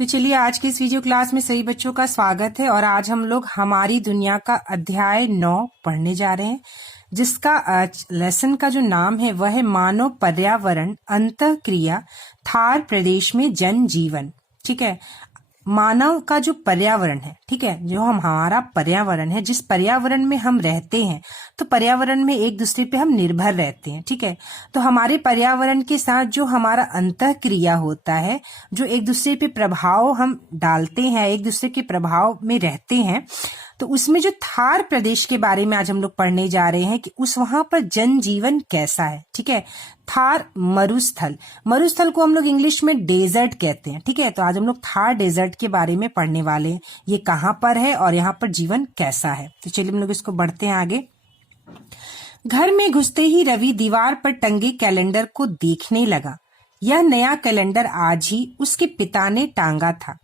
तो चलिए आज की इस वीडियो क्लास में सभी बच्चों का स्वागत है और आज हम लोग हमारी दुनिया का अध्याय 9 पढ़ने जा रहे हैं, जिसका आज लेसन का जो नाम है वह है मानव पर्यावरण अंतःक्रिया थार प्रदेश में जन जीवन। ठीक है, मानव का जो पर्यावरण है, ठीक है, जो हमारा पर्यावरण है, जिस पर्यावरण में हम रहते हैं, तो पर्यावरण में एक दूसरे पे हम निर्भर रहते हैं। ठीक है, तो हमारे पर्यावरण के साथ जो हमारा अंतःक्रिया होता है, जो एक दूसरे पे प्रभाव हम डालते हैं, एक दूसरे के प्रभाव में रहते हैं, तो उसमें जो थार प्रदेश के बारे में आज हम लोग पढ़ने जा रहे हैं कि वहां पर जनजीवन कैसा है। ठीक है, थार मरुस्थल को हम लोग इंग्लिश में डेजर्ट कहते हैं। ठीक है, तो आज हम लोग थार डेजर्ट के बारे में पढ़ने वाले हैं, ये कहाँ पर है और यहाँ पर जीवन कैसा है। तो चलिए हम लोग इसको बढ़ते हैं आगे। घर में घुसते ही रवि दीवार पर टंगे कैलेंडर को देखने लगा। यह नया कैलेंडर आज ही उसके पिता ने टांगा था।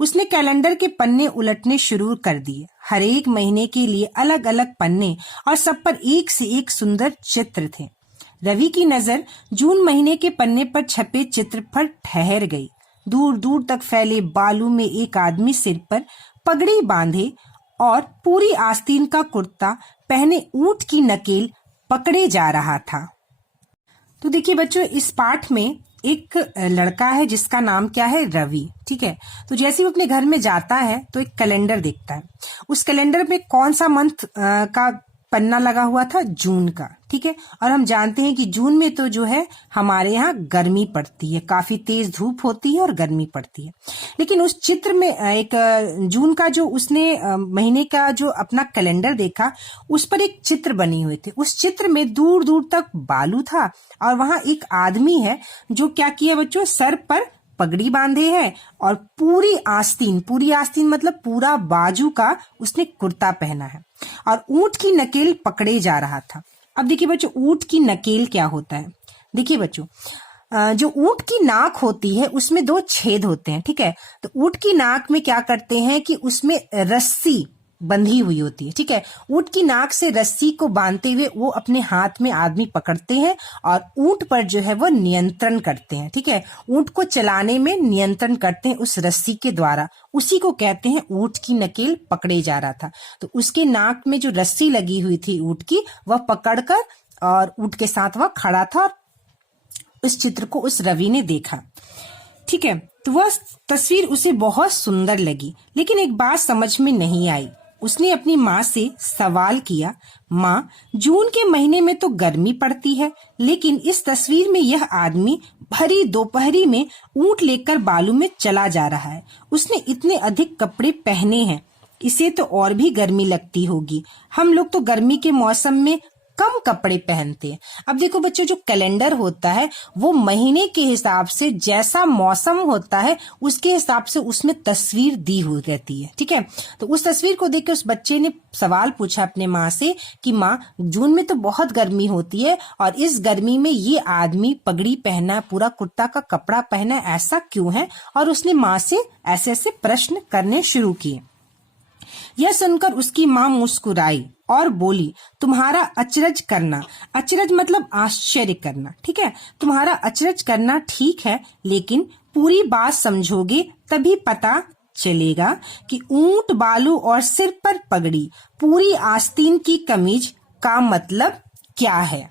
उसने कैलेंडर के पन्ने उलटने शुरू कर दिए। हर एक महीने के लिए अलग अलग पन्ने और सब पर एक से एक सुंदर चित्र थे। रवि की नजर जून महीने के पन्ने पर छपे चित्र पर ठहर गई। दूर दूर तक फैले बालू में एक आदमी सिर पर पगड़ी बांधे और पूरी आस्तीन का कुर्ता पहने ऊंट की नकेल पकड़े जा रहा था। तो देखिए बच्चों, इस पाठ में एक लड़का है जिसका नाम क्या है, रवि। ठीक है, तो जैसे वो अपने घर में जाता है तो एक कैलेंडर देखता है। उस कैलेंडर में कौन सा मंथ का पन्ना लगा हुआ था, जून का। ठीक है, और हम जानते हैं कि जून में तो जो है हमारे यहाँ गर्मी पड़ती है, काफी तेज धूप होती है और गर्मी पड़ती है। लेकिन उस चित्र में एक जून का जो उसने महीने का जो अपना कैलेंडर देखा, उस पर एक चित्र बनी हुई थी। उस चित्र में दूर दूर तक बालू था और वहां एक आदमी है जो क्या किया बच्चों, सर पर पगड़ी बांधे है और पूरी आस्तीन मतलब पूरा बाजू का उसने कुर्ता पहना है और ऊंट की नकेल पकड़े जा रहा था। अब देखिए बच्चों, ऊंट की नकेल क्या होता है। देखिए बच्चों, जो ऊंट की नाक होती है उसमें 2 छेद होते हैं। ठीक है, तो ऊंट की नाक में क्या करते हैं कि उसमें रस्सी बंधी हुई होती है। ठीक है, ऊंट की नाक से रस्सी को बांधते हुए वो अपने हाथ में आदमी पकड़ते हैं और ऊंट पर जो है वो नियंत्रण करते हैं। ठीक है, ऊंट को चलाने में नियंत्रण करते हैं उस रस्सी के द्वारा। उसी को कहते हैं ऊंट की नकेल पकड़े जा रहा था। तो उसके नाक में जो रस्सी लगी हुई थी ऊंट की, वह पकड़कर और ऊंट के साथ वह खड़ा था और उस चित्र को उस रवि ने देखा। ठीक है, तो वह तस्वीर उसे बहुत सुंदर लगी, लेकिन एक बात समझ में नहीं आई। उसने अपनी माँ से सवाल किया, माँ, जून के महीने में तो गर्मी पड़ती है, लेकिन इस तस्वीर में यह आदमी भरी दोपहरी में ऊंट लेकर बालू में चला जा रहा है। उसने इतने अधिक कपड़े पहने हैं, इसे तो और भी गर्मी लगती होगी। हम लोग तो गर्मी के मौसम में कम कपड़े पहनते हैं। अब देखो बच्चों, जो कैलेंडर होता है वो महीने के हिसाब से जैसा मौसम होता है उसके हिसाब से उसमें तस्वीर दी हुई रहती है। ठीक है, तो उस तस्वीर को देख के उस बच्चे ने सवाल पूछा अपने माँ से कि माँ, जून में तो बहुत गर्मी होती है और इस गर्मी में ये आदमी पगड़ी पहना है, पूरा कुर्ता का कपड़ा पहना है, ऐसा क्यों है? और उसने माँ से ऐसे ऐसे प्रश्न करने शुरू किए। यह सुनकर उसकी माँ मुस्कुराई और बोली, तुम्हारा अचरज करना, अचरज मतलब आश्चर्य करना। ठीक है, तुम्हारा अचरज करना ठीक है, लेकिन पूरी बात समझोगे तभी पता चलेगा कि ऊंट बालू और सिर पर पगड़ी, पूरी आस्तीन की कमीज का मतलब क्या है।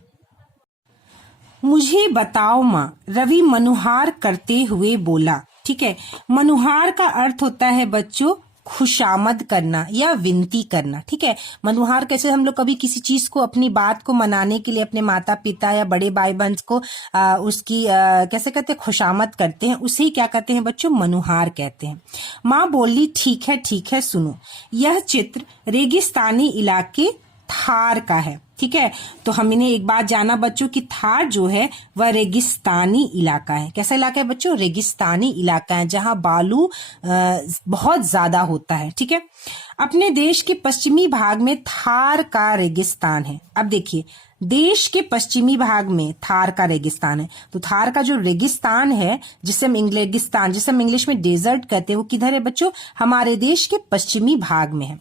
मुझे बताओ माँ, रवि मनुहार करते हुए बोला। ठीक है, मनुहार का अर्थ होता है बच्चों खुशामद करना या विनती करना। ठीक है, मनुहार कैसे, हम लोग कभी किसी चीज को, अपनी बात को मनाने के लिए अपने माता पिता या बड़े भाई बहन को उसकी कैसे कहते हैं, खुशामद करते हैं, उसे ही क्या कहते हैं बच्चों, मनुहार कहते हैं। माँ बोली, ठीक है, सुनो। यह चित्र रेगिस्तानी इलाके थार का है। ठीक है, तो हमने एक बात जाना बच्चों कि थार जो है वह रेगिस्तानी इलाका है। कैसा इलाका है बच्चों, रेगिस्तानी इलाका है, जहां बालू बहुत ज्यादा होता है। ठीक है, अपने देश के पश्चिमी भाग में थार का रेगिस्तान है। अब देखिए, देश के पश्चिमी भाग में थार का रेगिस्तान है, तो थार का जो रेगिस्तान है, जिसे हम इंग्लिश में डेजर्ट कहते हैं, वो किधर है बच्चों, हमारे देश के पश्चिमी भाग में है।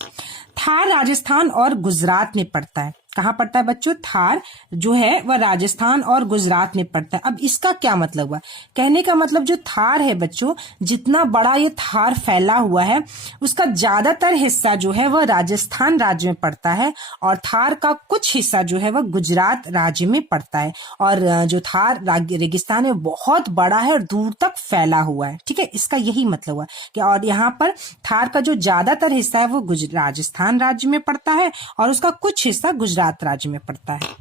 थार राजस्थान और गुजरात में पड़ता है। कहाँ पड़ता है बच्चों? थार जो है वह राजस्थान और गुजरात में पड़ता है। अब इसका क्या मतलब हुआ? कहने का मतलब जो थार है बच्चों, जितना बड़ा ये थार फैला हुआ है उसका ज्यादातर हिस्सा जो है वह राजस्थान राज्य में पड़ता है और थार का कुछ हिस्सा जो है वह गुजरात राज्य में पड़ता है। और जो थार रेगिस्तान है बहुत बड़ा है और दूर तक फैला हुआ है। ठीक है, इसका यही मतलब हुआ कि और यहाँ पर थार का जो ज्यादातर हिस्सा है वो राजस्थान राज्य में पड़ता है और उसका कुछ हिस्सा गुजरात राज्य में पड़ता है।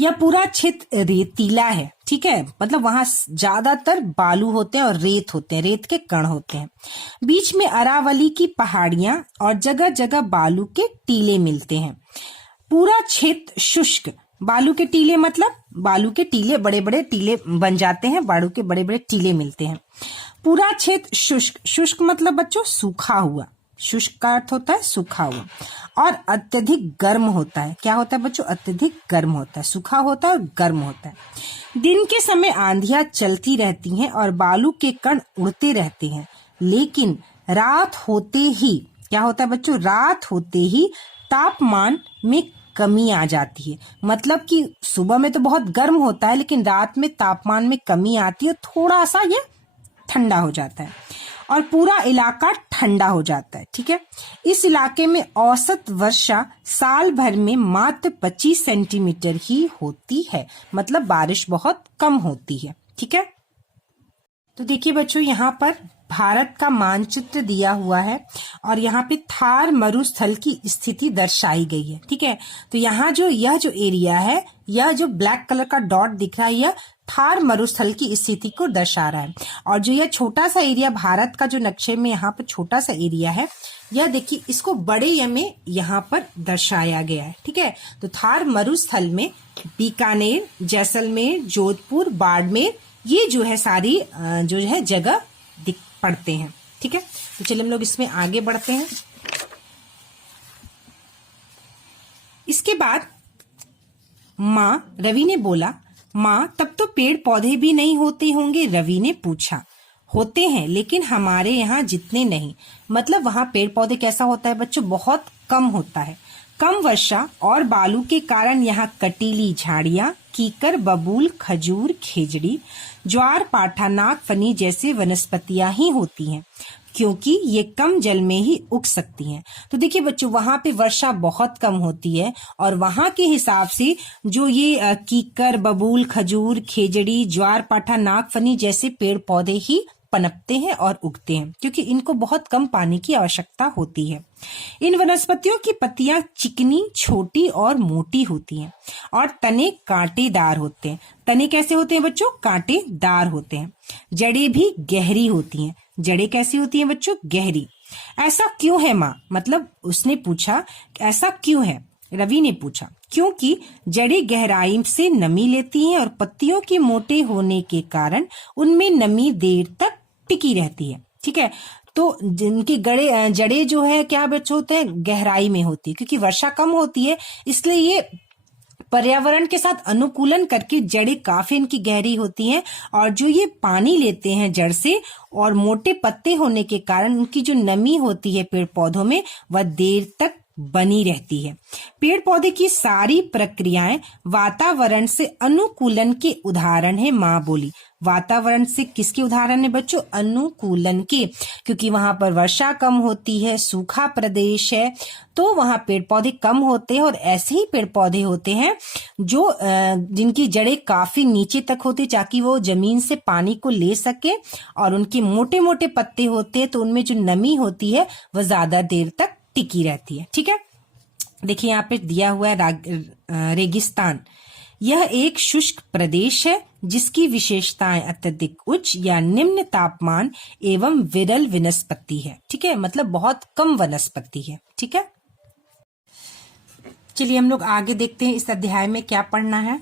यह पूरा क्षेत्र रेतीला है। ठीक है, मतलब वहां ज्यादातर बालू होते हैं और रेत होते हैं, रेत के कण होते हैं। बीच में अरावली की पहाड़ियां और जगह जगह बालू के टीले मिलते हैं। पूरा क्षेत्र शुष्क, बालू के टीले मतलब बालू के टीले, बड़े बड़े टीले बन जाते हैं, बालू के बड़े बड़े टीले मिलते हैं। पूरा क्षेत्र शुष्क, शुष्क मतलब बच्चों सूखा हुआ, शुष्क का अर्थ होता है सूखा हुआ, और अत्यधिक गर्म होता है। क्या होता है बच्चों? अत्यधिक गर्म होता है, सूखा होता है और गर्म होता है। दिन के समय आंधियां चलती रहती हैं और बालू के कण उड़ते रहते हैं, लेकिन रात होते ही क्या होता है बच्चों? रात होते ही तापमान में कमी आ जाती है। मतलब कि सुबह में तो बहुत गर्म होता है लेकिन रात में तापमान में कमी आती है, थोड़ा सा ये ठंडा हो जाता है और पूरा इलाका ठंडा हो जाता है। ठीक है, इस इलाके में औसत वर्षा साल भर में मात्र 25 सेंटीमीटर ही होती है, मतलब बारिश बहुत कम होती है। ठीक है, तो देखिए बच्चों यहाँ पर भारत का मानचित्र दिया हुआ है और यहाँ पे थार मरुस्थल की स्थिति दर्शाई गई है। ठीक है, तो यहाँ यह जो एरिया है, यह जो ब्लैक कलर का डॉट दिख रहा है, यह थार मरुस्थल की स्थिति को दर्शा रहा है। और जो यह छोटा सा एरिया भारत का जो नक्शे में यहाँ पर छोटा सा एरिया है, यह देखिए इसको बड़े य में यहाँ पर दर्शाया गया है। ठीक है, तो थार मरुस्थल में बीकानेर, जैसलमेर, जोधपुर, बाड़मेर, ये जो है सारी जो है जगह दिख पड़ते हैं। ठीक है, तो चलिए हम लोग इसमें आगे बढ़ते हैं। इसके बाद रवि ने बोला, माँ तब तो पेड़ पौधे भी नहीं होते होंगे? रवि ने पूछा। होते हैं लेकिन हमारे यहाँ जितने नहीं। मतलब वहां पेड़ पौधे कैसा होता है बच्चों? बहुत कम होता है। कम वर्षा और बालू के कारण यहाँ कटीली झाड़ियां, कीकर, बबूल, खजूर, खेजड़ी, ज्वार, पाठा, नागफनी जैसे वनस्पतियां ही होती हैं, क्योंकि ये कम जल में ही उग सकती हैं। तो देखिए बच्चों वहां पे वर्षा बहुत कम होती है और वहां के हिसाब से जो ये कीकर, बबूल, खजूर, खेजड़ी, ज्वार, पाठा, नागफनी जैसे पेड़ पौधे ही पनपते हैं और उगते हैं, क्योंकि इनको बहुत कम पानी की आवश्यकता होती है। इन वनस्पतियों की पत्तियां चिकनी, छोटी और मोटी होती हैं और तने कांटेदार होते हैं। तने कैसे होते हैं बच्चों? कांटेदार होते हैं। जड़ें भी गहरी होती हैं। जड़ें कैसी होती हैं बच्चों? गहरी। ऐसा क्यों है माँ? मतलब उसने पूछा ऐसा क्यों है? रवि ने पूछा क्योंकि जड़ें गहराई से नमी लेती हैं और पत्तियों के मोटे होने के कारण उनमें नमी देर तक टिकी रहती है। ठीक है, तो जिनकी जड़ें जो है क्या बच्चों होते हैं? गहराई में होती है, क्योंकि वर्षा कम होती है इसलिए ये पर्यावरण के साथ अनुकूलन करके जड़ें काफी इनकी गहरी होती हैं और जो ये पानी लेते हैं जड़ से और मोटे पत्ते होने के कारण उनकी जो नमी होती है पेड़ पौधों में वह देर तक बनी रहती है। पेड़ पौधे की सारी प्रक्रियाएं वातावरण से अनुकूलन के उदाहरण है, माँ बोली। वातावरण से किसके उदाहरण है बच्चों? अनुकूलन के, क्योंकि वहां पर वर्षा कम होती है, सूखा प्रदेश है, तो वहां पेड़ पौधे कम होते हैं और ऐसे ही पेड़ पौधे होते हैं जो जिनकी जड़ें काफी नीचे तक होती ताकि वो जमीन से पानी को ले सके और उनके मोटे मोटे पत्ते होते हैं तो उनमें जो नमी होती है वह ज्यादा देर तक टिकी रहती है। ठीक है, देखिए यहाँ पे दिया हुआ है रेगिस्तान। यह एक शुष्क प्रदेश है जिसकी विशेषताएं अत्यधिक उच्च या निम्न तापमान एवं विरल वनस्पति है। ठीक है, मतलब बहुत कम वनस्पति है। ठीक है, चलिए हम लोग आगे देखते हैं इस अध्याय में क्या पढ़ना है।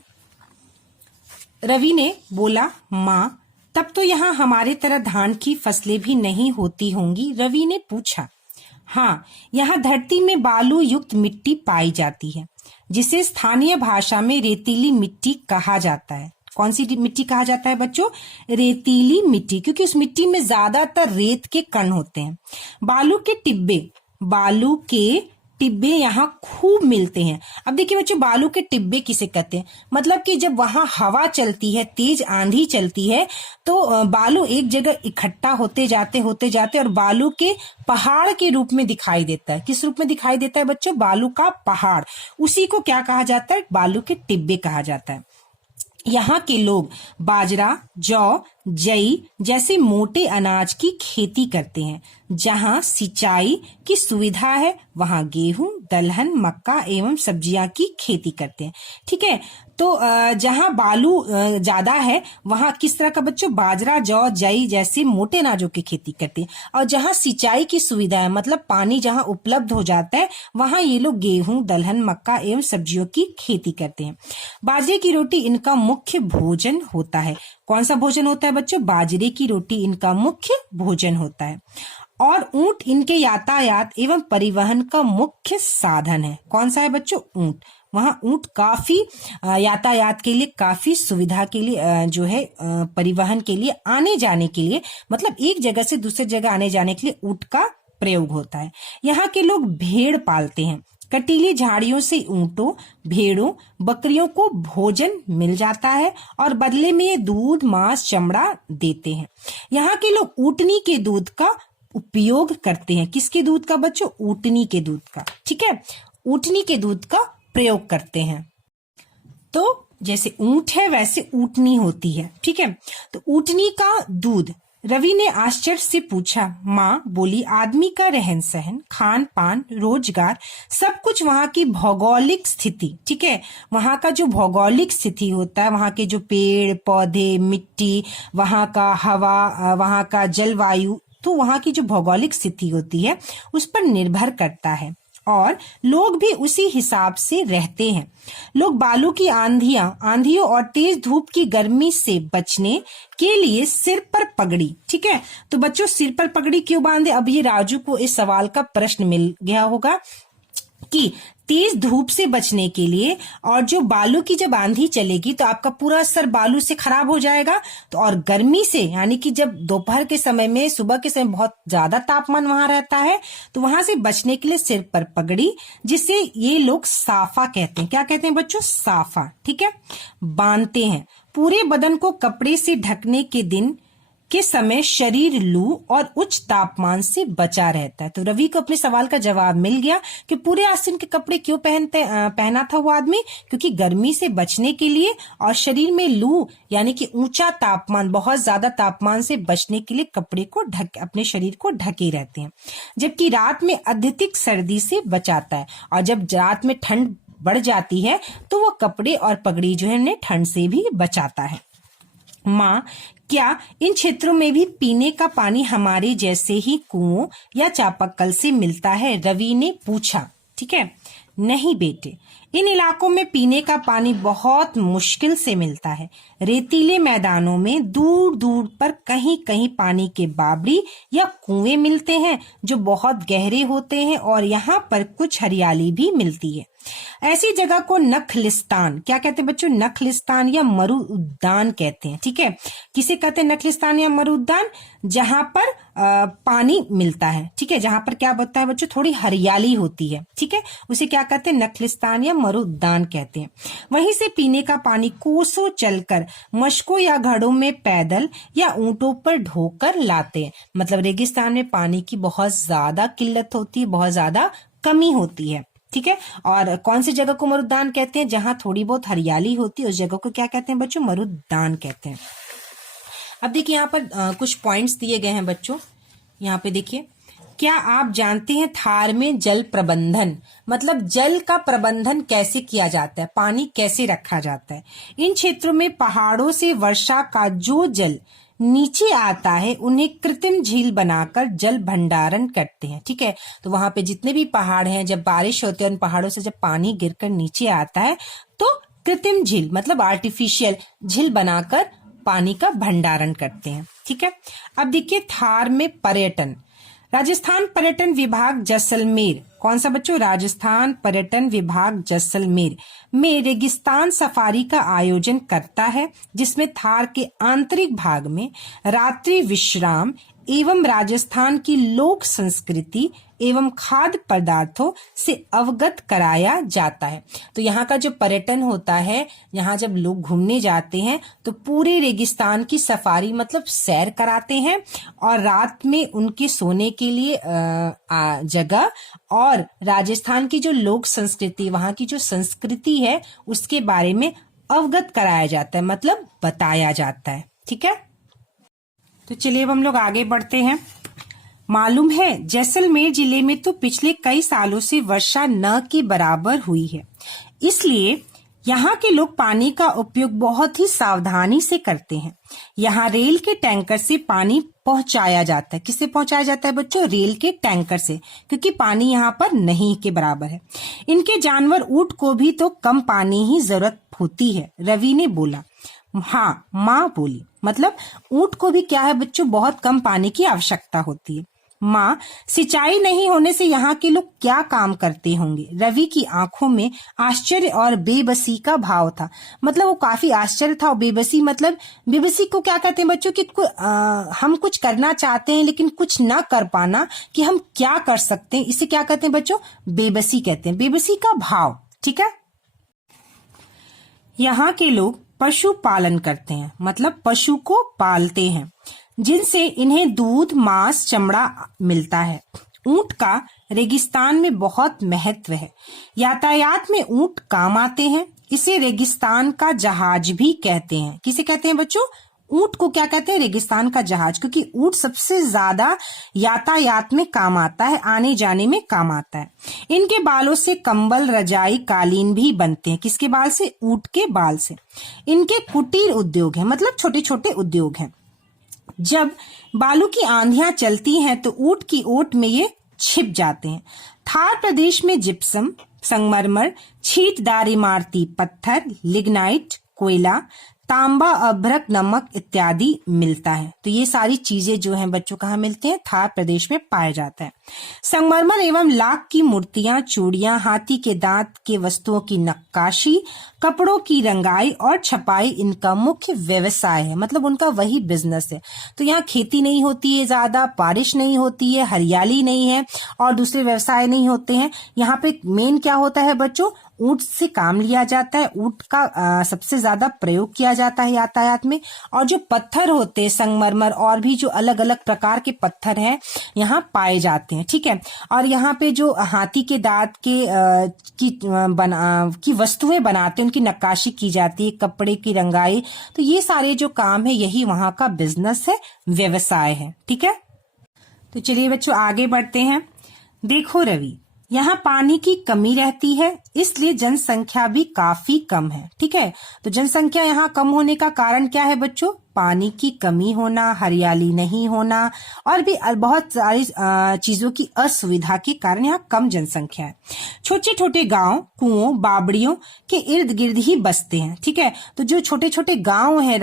रवि ने बोला, माँ तब तो यहाँ हमारे तरह धान की फसलें भी नहीं होती होंगी? रवि ने पूछा। हाँ, यहाँ धरती में बालू युक्त मिट्टी पाई जाती है जिसे स्थानीय भाषा में रेतीली मिट्टी कहा जाता है। कौन सी मिट्टी कहा जाता है बच्चों? रेतीली मिट्टी, क्योंकि उस मिट्टी में ज्यादातर रेत के कण होते हैं। बालू के टिब्बे यहाँ खूब मिलते हैं। अब देखिए बच्चों, बालू के टिब्बे किसे कहते हैं? मतलब कि जब वहां हवा चलती है, तेज आंधी चलती है, तो बालू एक जगह इकट्ठा होते जाते और बालू के पहाड़ के रूप में दिखाई देता है। किस रूप में दिखाई देता है बच्चों? बालू का पहाड़। उसी को क्या कहा जाता है? बालू के टिब्बे कहा जाता है। यहाँ के लोग बाजरा, जौ, जई जैसे मोटे अनाज की खेती करते हैं। जहाँ सिंचाई की सुविधा है वहाँ गेहूं, दलहन, मक्का एवं सब्जियां की खेती करते हैं। ठीक है, तो जहाँ बालू ज्यादा है वहाँ किस तरह का बच्चों? बाजरा, जौ, जई जैसे मोटे अनाजों की खेती करते हैं। और जहाँ सिंचाई की सुविधा है, मतलब पानी जहाँ उपलब्ध हो जाता है, वहाँ ये लोग गेहूं, दलहन, मक्का एवं सब्जियों की खेती करते हैं। बाजरे की रोटी इनका मुख्य भोजन होता है। कौन सा भोजन होता है बच्चों? बाजरे की रोटी इनका मुख्य भोजन होता है। और ऊंट इनके यातायात एवं परिवहन का मुख्य साधन है। कौन सा है बच्चों? ऊंट। वहां ऊंट काफी यातायात के लिए, काफी सुविधा के लिए जो है परिवहन के लिए, आने जाने के लिए, मतलब एक जगह से दूसरे जगह आने जाने के लिए ऊंट का प्रयोग होता है। यहाँ के लोग भेड़ पालते हैं। कटीली झाड़ियों से ऊंटों, भेड़ों, बकरियों को भोजन मिल जाता है और बदले में ये दूध, मांस, चमड़ा देते हैं। यहाँ के लोग ऊँटनी के दूध का उपयोग करते हैं। किसके दूध का बच्चों? ऊँटनी के दूध का। ठीक है, ऊँटनी के दूध का प्रयोग करते हैं। तो जैसे ऊंट है वैसे ऊँटनी होती है। ठीक है, तो ऊँटनी का दूध। रवि ने आश्चर्य से पूछा। माँ बोली, आदमी का रहन सहन, खान पान, रोजगार, सब कुछ वहाँ की भौगोलिक स्थिति, ठीक है, वहाँ का जो भौगोलिक स्थिति होता है, वहाँ के जो पेड़ पौधे, मिट्टी, वहाँ का हवा, वहाँ का जलवायु, तो वहाँ की जो भौगोलिक स्थिति होती है उस पर निर्भर करता है और लोग भी उसी हिसाब से रहते हैं। लोग बालू की आंधियों और तेज धूप की गर्मी से बचने के लिए सिर पर पगड़ी, ठीक है, तो बच्चों सिर पर पगड़ी क्यों बांधे? अब ये राजू को इस सवाल का प्रश्न मिल गया होगा कि तेज धूप से बचने के लिए, और जो बालू की जब आंधी चलेगी तो आपका पूरा सर बालू से खराब हो जाएगा, तो और गर्मी से, यानी कि जब दोपहर के समय में, सुबह के समय बहुत ज्यादा तापमान वहां रहता है, तो वहां से बचने के लिए सिर पर पगड़ी, जिसे ये लोग साफा कहते हैं। क्या कहते हैं बच्चों? साफा। ठीक है, बांधते हैं। पूरे बदन को कपड़े से ढकने के दिन के समय शरीर लू और उच्च तापमान से बचा रहता है। तो रवि को अपने सवाल का जवाब मिल गया कि पूरे आस्तीन के कपड़े क्यों पहना था वो आदमी? क्योंकि गर्मी से बचने के लिए और शरीर में लू यानी कि ऊंचा तापमान, बहुत ज्यादा तापमान से बचने के लिए कपड़े को अपने शरीर को ढके रहते हैं। जबकि रात में अत्यधिक सर्दी से बचाता है, और जब रात में ठंड बढ़ जाती है तो वो कपड़े और पगड़ी जो है उन्हें ठंड से भी बचाता है। माँ, क्या इन क्षेत्रों में भी पीने का पानी हमारे जैसे ही कुओं या चापाकल से मिलता है? रवि ने पूछा। ठीक है, नहीं बेटे, इन इलाकों में पीने का पानी बहुत मुश्किल से मिलता है। रेतीले मैदानों में दूर दूर पर कहीं कहीं पानी के बावड़ी या कुएं मिलते हैं जो बहुत गहरे होते हैं, और यहाँ पर कुछ हरियाली भी मिलती है। ऐसी जगह को नखलिस्तान, क्या कहते हैं बच्चों? नखलिस्तान या मरु उद्यान कहते हैं। ठीक है, किसे कहते हैं नखलिस्तान या मरु उद्यान? जहां पर पानी मिलता है। ठीक है, जहां पर क्या होता है बच्चों? थोड़ी हरियाली होती है। ठीक है, उसे क्या कहते हैं? नखलिस्तान या मरु उद्यान कहते हैं। वहीं से पीने का पानी कोसों चलकर मशकों या घड़ों में पैदल या ऊंटों पर ढोकर लाते हैं। मतलब रेगिस्तान में पानी की बहुत ज्यादा किल्लत होती है, बहुत ज्यादा कमी होती है। ठीक है, और कौन सी जगह को मरुद्यान कहते हैं? जहां थोड़ी बहुत हरियाली होती है उस जगह को क्या कहते हैं बच्चों? मरुद्यान कहते हैं। अब देखिए यहाँ पर कुछ पॉइंट्स दिए गए हैं बच्चों। यहाँ पे देखिए, क्या आप जानते हैं थार में जल प्रबंधन, मतलब जल का प्रबंधन कैसे किया जाता है, पानी कैसे रखा जाता है? इन क्षेत्रों में पहाड़ों से वर्षा का जो जल नीचे आता है उन्हें कृत्रिम झील बनाकर जल भंडारण करते हैं। ठीक है, तो वहां पे जितने भी पहाड़ हैं, जब बारिश होती है उन पहाड़ों से जब पानी गिरकर नीचे आता है तो कृत्रिम झील मतलब आर्टिफिशियल झील बनाकर पानी का भंडारण करते हैं। ठीक है, अब देखिए थार में पर्यटन। राजस्थान पर्यटन विभाग जैसलमेर, कौन सा बच्चों? राजस्थान पर्यटन विभाग जैसलमेर में रेगिस्तान सफारी का आयोजन करता है, जिसमें थार के आंतरिक भाग में रात्रि विश्राम एवं राजस्थान की लोक संस्कृति एवं खाद्य पदार्थों से अवगत कराया जाता है। तो यहाँ का जो पर्यटन होता है, यहाँ जब लोग घूमने जाते हैं तो पूरे रेगिस्तान की सफारी मतलब सैर कराते हैं और रात में उनके सोने के लिए जगह और राजस्थान की जो लोक संस्कृति, वहाँ की जो संस्कृति है उसके बारे में अवगत कराया जाता है, मतलब बताया जाता है। ठीक है, तो चलिए अब हम लोग आगे बढ़ते हैं। मालूम है जैसलमेर जिले में तो पिछले कई सालों से वर्षा न के बराबर हुई है, इसलिए यहाँ के लोग पानी का उपयोग बहुत ही सावधानी से करते हैं। यहाँ रेल के टैंकर से पानी पहुंचाया जाता है। किससे पहुंचाया जाता है बच्चों? रेल के टैंकर से, क्योंकि पानी यहाँ पर नहीं के बराबर है। इनके जानवर ऊंट को भी तो कम पानी ही जरूरत होती है, रवि ने बोला। हाँ, माँ बोली, मतलब ऊंट को भी क्या है बच्चों, बहुत कम पानी की आवश्यकता होती है। माँ, सिंचाई नहीं होने से यहाँ के लोग क्या काम करते होंगे? रवि की आंखों में आश्चर्य और बेबसी का भाव था। मतलब वो काफी आश्चर्य था और बेबसी, मतलब बेबसी को क्या कहते हैं बच्चों कि हम कुछ करना चाहते हैं लेकिन कुछ ना कर पाना, कि हम क्या कर सकते हैं, इसे क्या कहते हैं बच्चों? बेबसी कहते हैं, बेबसी का भाव। ठीक है, यहाँ के लोग पशु पालन करते हैं, मतलब पशु को पालते हैं, जिनसे इन्हें दूध, मांस, चमड़ा मिलता है। ऊंट का रेगिस्तान में बहुत महत्व है। यातायात में ऊंट काम आते हैं। इसे रेगिस्तान का जहाज भी कहते हैं। किसे कहते हैं बच्चों? ऊंट को क्या कहते हैं? रेगिस्तान का जहाज, क्योंकि ऊंट सबसे ज्यादा यातायात में काम आता है, आने जाने में काम आता है। इनके बालों से कंबल, रजाई, कालीन भी बनते हैं। किसके बाल से? ऊंट के बाल से। इनके कुटीर उद्योग हैं, मतलब छोटे छोटे उद्योग हैं। जब बालू की आंधियां चलती हैं तो ऊंट की ओट में ये छिप जाते हैं। थार प्रदेश में जिप्सम, संगमरमर, छींटदार इमारती पत्थर, लिग्नाइट, कोयला, तांबा, अभ्रक, नमक इत्यादि मिलता है। तो ये सारी चीजें जो हैं बच्चों कहाँ मिलती हैं? थार प्रदेश में पाया जाता है। संगमरमर एवं लाख की मूर्तियां, चूड़ियां, हाथी के दांत के वस्तुओं की नक्काशी, कपड़ों की रंगाई और छपाई इनका मुख्य व्यवसाय है, मतलब उनका वही बिजनेस है। तो यहाँ खेती नहीं होती है, ज्यादा बारिश नहीं होती है, हरियाली नहीं है और दूसरे व्यवसाय नहीं होते हैं। यहाँ पे मेन क्या होता है बच्चों? ऊंट से काम लिया जाता है। ऊंट का सबसे ज्यादा प्रयोग किया जाता है यातायात में। और जो पत्थर होते हैं, संगमरमर और भी जो अलग अलग प्रकार के पत्थर हैं यहाँ पाए जाते हैं। ठीक है, और यहाँ पे जो हाथी के दांत की वस्तुएं बनाते हैं, उनकी नक्काशी की जाती है, कपड़े की रंगाई। तो ये सारे जो काम है यही वहां का बिजनेस है, व्यवसाय है। ठीक है, तो चलिए बच्चों आगे बढ़ते हैं। देखो रवि, यहाँ पानी की कमी रहती है, इसलिए जनसंख्या भी काफी कम है। ठीक है, तो जनसंख्या यहाँ कम होने का कारण क्या है बच्चों? पानी की कमी होना, हरियाली नहीं होना और भी बहुत सारी चीजों की असुविधा के कारण यहाँ कम जनसंख्या है। छोटे छोटे गांव कुओं, बावड़ियों के इर्द गिर्द ही बसते हैं। ठीक है, तो जो छोटे छोटे गांव है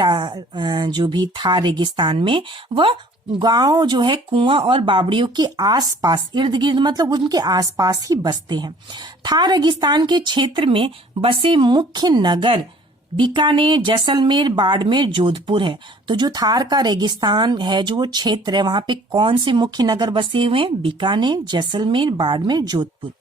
जो भी था रेगिस्तान में, वह गांव जो है कुआं और बावड़ियों के आसपास, इर्द गिर्द मतलब उनके आसपास ही बसते हैं। थार रेगिस्तान के क्षेत्र में बसे मुख्य नगर बीकानेर, जैसलमेर, बाड़मेर, जोधपुर है। तो जो थार का रेगिस्तान है, जो वो क्षेत्र है, वहां पे कौन से मुख्य नगर बसे हुए हैं? बीकानेर, जैसलमेर, बाड़मेर, जोधपुर।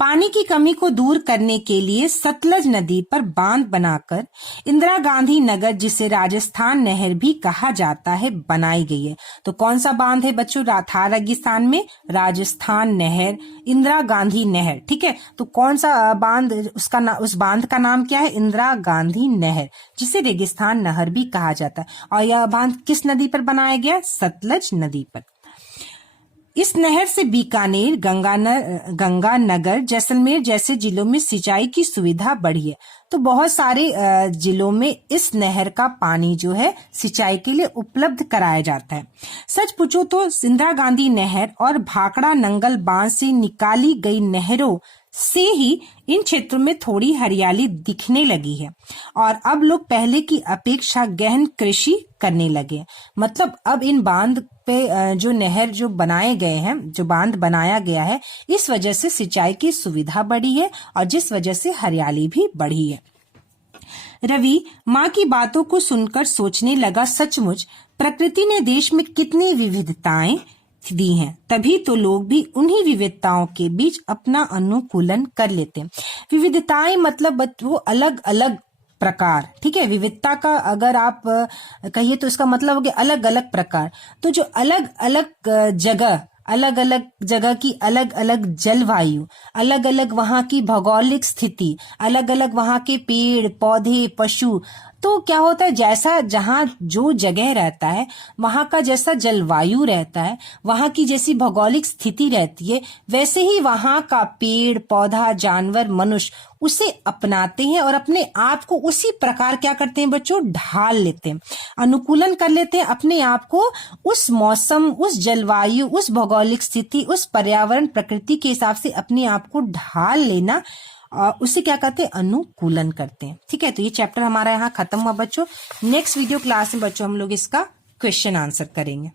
पानी की कमी को दूर करने के लिए सतलज नदी पर बांध बनाकर इंदिरा गांधी नगर, जिसे राजस्थान नहर भी कहा जाता है, बनाई गई है। तो कौन सा बांध है बच्चों थार रेगिस्तान में? राजस्थान नहर, इंदिरा गांधी नहर। ठीक है, तो कौन सा बांध, उस बांध का नाम क्या है? इंदिरा गांधी नहर, जिसे रेगिस्तान नहर भी कहा जाता है। और यह बांध किस नदी पर बनाया गया? सतलज नदी पर। इस नहर से बीकानेर, गंगानगर, जैसलमेर जैसे जिलों में सिंचाई की सुविधा बढ़ी है। तो बहुत सारे जिलों में इस नहर का पानी जो है सिंचाई के लिए उपलब्ध कराया जाता है। सच पूछो तो इंदिरा गांधी नहर और भाखड़ा नंगल बांध से निकाली गई नहरों से ही इन क्षेत्रों में थोड़ी हरियाली दिखने लगी है और अब लोग पहले की अपेक्षा गहन कृषि करने लगे। मतलब अब इन बांध पे जो नहर जो बनाए गए हैं, जो बांध बनाया गया है, इस वजह से सिंचाई की सुविधा बढ़ी है और जिस वजह से हरियाली भी बढ़ी है। रवि माँ की बातों को सुनकर सोचने लगा, सचमुच प्रकृति ने देश में कितनी विविधताएं दी हैं, तभी तो लोग भी उन्हीं विविधताओं के बीच अपना अनुकूलन कर लेते हैं। विविधताएं मतलब वो अलग अलग प्रकार, ठीक है। विविधता का अगर आप कहिए तो इसका मतलब हो गया अलग अलग प्रकार। तो जो अलग अलग जगह की अलग अलग जलवायु, अलग अलग वहां की भौगोलिक स्थिति, अलग अलग वहां के पेड़ पौधे पशु, तो क्या होता है जैसा जहां जो जगह रहता है वहां का जैसा जलवायु रहता है, वहां की जैसी भौगोलिक स्थिति रहती है, वैसे ही वहां का पेड़ पौधा जानवर मनुष्य उसे अपनाते हैं और अपने आप को उसी प्रकार क्या करते हैं बच्चों, ढाल लेते हैं, अनुकूलन कर लेते हैं अपने आप को उस मौसम, उस जलवायु, उस भौगोलिक स्थिति, उस पर्यावरण प्रकृति के हिसाब से अपने आप को ढाल लेना, उसे क्या करते हैं, अनुकूलन करते हैं। ठीक है, तो ये चैप्टर हमारा यहाँ खत्म हुआ बच्चों। नेक्स्ट वीडियो क्लास में बच्चों हम लोग इसका क्वेश्चन आंसर करेंगे।